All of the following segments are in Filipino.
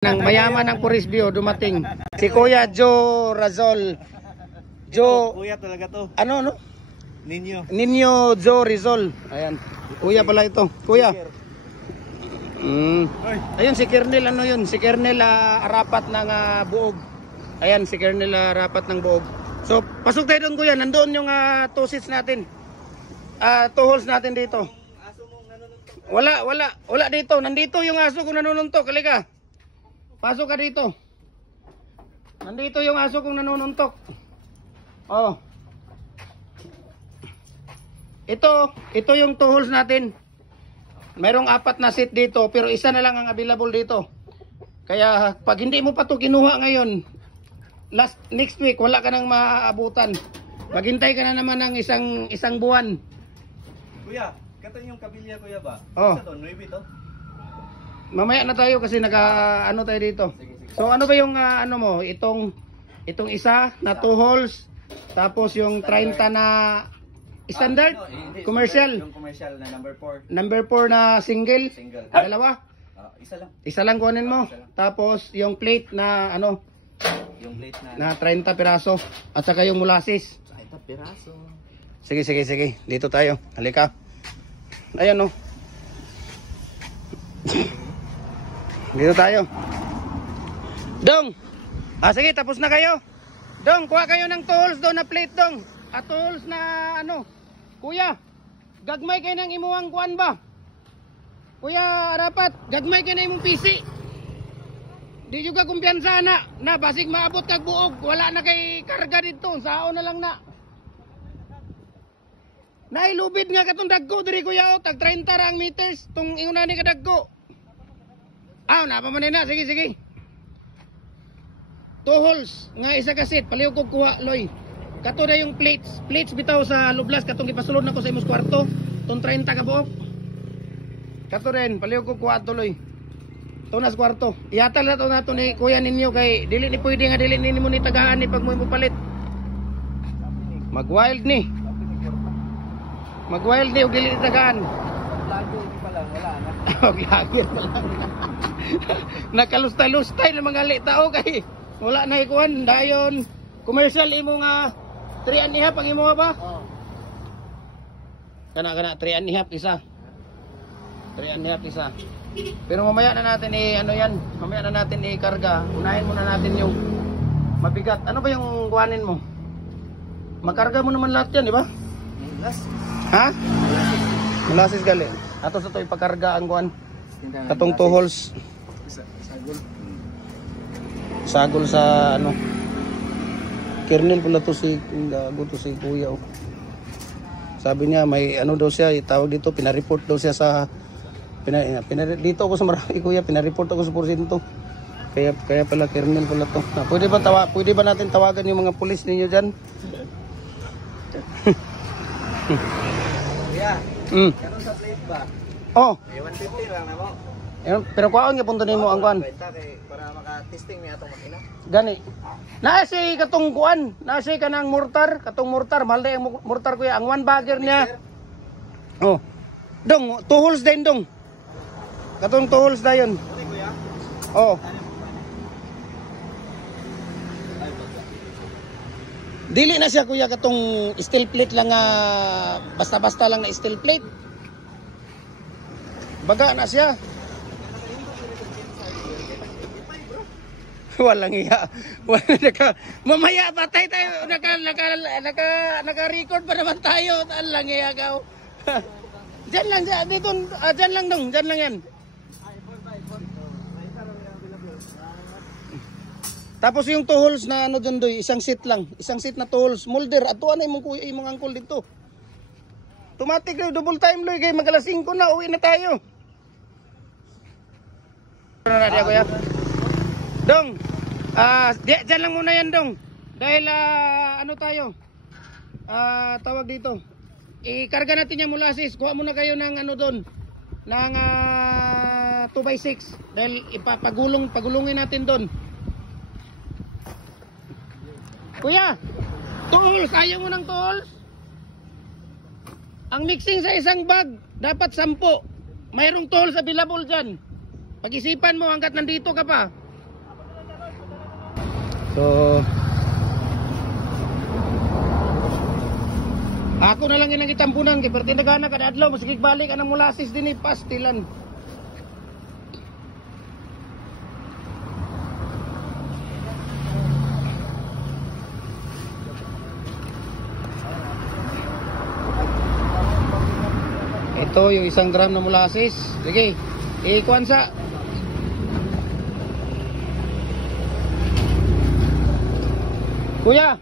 Nang mayaman ng Purisbio dumating si Kuya Joe Razol. Joe, kuya talaga to. ano no? Ninyo Joe Rizal. Ayan. Kuya pala ito. Kuya. Ayun si Kernel, ano yun? Si Kernel Arapat ng Buog. Ayan si Kernel Arapat ng Buog. So pasok tayo doon, kuya. Nandoon yung 2 seats natin. 2 holes natin dito. Wala dito. Nandito yung aso kong nanununtok. Halika. Pasok ka dito. Nandito yung aso kong nanununtok. Oh. Ito yung 2 holes natin. Merong 4 na seat dito, pero isa na lang ang available dito. Kaya pag hindi mo pa to kinuha ngayon, next week wala ka nang maaabutan. Maghintay ka na naman ng isang buwan. Kuya, kato yung kabilya kuya ba? Oh. Isa to, 9 to. Mamaya na tayo kasi ano tayo dito. So ano ba yung ano mo? Itong isa na 2 holes, tapos yung 30 na standard, commercial. Yung commercial na number 4. Number 4 na single. Dalawa. Isa lang. Isa lang kunin mo. Tapos yung plate na ano? Yung plate na 30 piraso. At saka yung molasses. 30 piraso. Sige. Dito tayo. Halika. Ayan, oh. Dito tayo. Dong. Sige, tapos na kayo. Dong, kuha kayo ng tools doon na plate, dong. At tools na ano. Kuya, gagmay kayo ng imuang kuan ba? Kuya Arapat, gagmay kayo na imong PC. Di juga kumpiyansa na basig maabot kag buog, wala na kay karga dito, sao na lang na. Nailubid nga katong dagko diri kuya, tag 30 ra ang meters tung inguna ni kadagko. Napamanay na, sige. 2 holes nga isa ka set, palihog kog kuha loy. Kato na yung plates bitaw sa lublas katong gipasulod nako sa imong kwarto, tong 30 ka buok. Kato rin, palihog kog kuha tuloy. Tunas kwarto. Iyatal na to nato ni kuya ninyo kay dili ni pwede nga dili ni mo ni tagaan ni pag mo palit. Mag-wild ni og dili ni tagaan. Lago pa lang, wala na. Okay, agad pa lang. Nakalustay-lustay na mga tao kay wala na ikuan dayon. Commercial imo nga 3.5 ang imo ba? Oh. Kana 3.5 isa. 3.5 isa. Pero mamaya na natin ano yan, mamaya na natin i-karga. Unahin muna natin yung mabigat. Ano ba yung kuhanin mo? Makarga mo naman lahat yan, di ba? Ha? Molasses gali. Ato sa to ipakarga ang kuhan. Katong 2 holes. Sagol sa ano. Kernel pala to si kuya. Oh. Sabi niya may ano daw siya, tawag dito, pinareport daw siya sa dito ako sa Marami kuya, pinareport ako sa porsyento. Kaya pala Kernel pala to. Pwede ba natin tawagan yung mga pulis ninyo diyan? Kuya. Karon sa plate ba? Oh. 150 lang na mo. Pero kuhaan nga punto nimo ang kuan. Para maka-testing niya atong makina. Gani. Naasi katong kuan, naasi kanang mortar, mahal na yung mortar kuya. Ang 1 bagger niya. Oh. Dong, 2 holes din dong. Katong 2 holes dayon. Oh. Dili na siya kuya katong steel plate lang basta-basta lang na steel plate. Baga na siya. Walang iya. Mamaya patay tayo. Naka-record pa naman tayo. Walang iya ka. Diyan lang dito. Diyan lang dong. Diyan lang yan. Tapos yung 2 holes na ano dyan doy, isang seat lang. Isang seat na 2 holes. Molder. Atuan na imong kuya, imong angkol dito. Automatic na double time loy. Kaya mag-alas 5 na. Uwi na tayo. Ano na diya kuya? Dong, dyan lang muna yan dong. Dahil ano tayo, tawag dito. Ikarga natin yung molasses. Kuha muna kayo ng ano doon, ng 2x6. Dahil pagulungin natin doon. Kuya, 2 holes. Ayaw mo ng 2 holes? Ang mixing sa isang bag, dapat 10. Mayroong 2 holes available dyan. Pag-isipan mo hanggat nandito ka pa. So ako na lang inang itampunan kay perti nagana kada adlaw masigig balik anang mulasis dinhi pastilan. Ito yung 1 gram na molasses. Sige, ikuan sa. Kuya,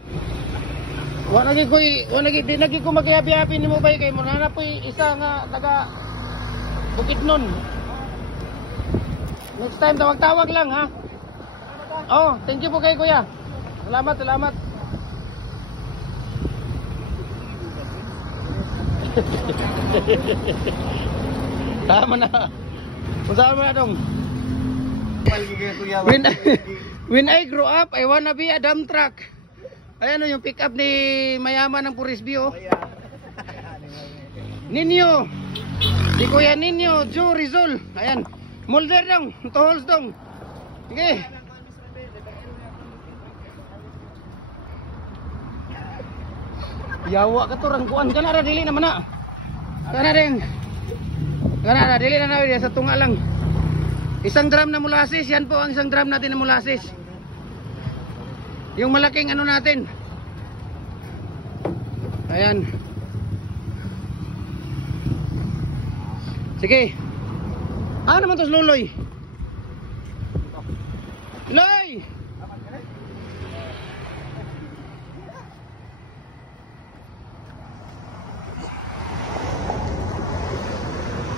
di lagi ko magkayabi-yabi ni mo ba kay mo na po isa nga taga Bukidnon. Next time tawag-tawag lang ha. Oh, thank you po kay kuya. Salamat. Tama na. Usaha mo na dong. When I grow up, I wanna be a dump truck. Ayan o yung pick up ni mayaman ng Purisby oh. Ninyo. Di Kuya Ninyo, Joe Rizal. Ayan. Molder dong, tohols dong. Sige. Yawa ka to rangkuan ka na ra dili naman na. Kana rin. Kana ra dili na nawi sa tunga lang. 1 gram na molasses, yan po ang 1 gram natin na molasses. Yung malaking ano natin. Ayan. Sige. Ano naman to Luloy? Luloy!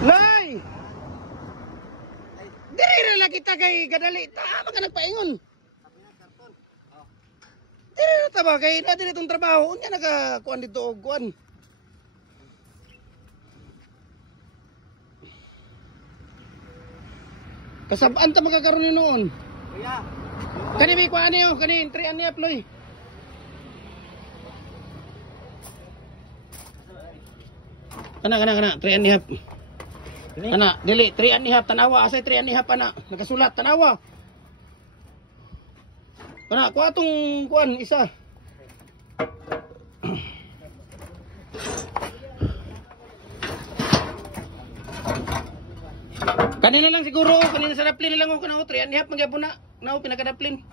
Loy! Diri na kita kay gadali. Tama ka nagpaingon. Diri na taba kay natin itong trabaho. Unya nakakuan dito og kuan. Kasabaan ta magkakaroon ni noon. Kuya. Kani may kuan niyo, kani 3 ani uploy. Kana 3 ani hap. Ana, dili 3 and a half tanawa, asay 3 and a half ana. Nakasulat tanawa. Ana, kuha tong kuan isa. Kanina lang siguro, kanina sa daplin lang ako kanang 3 and a half magyapon na. Nao pinakadaplin.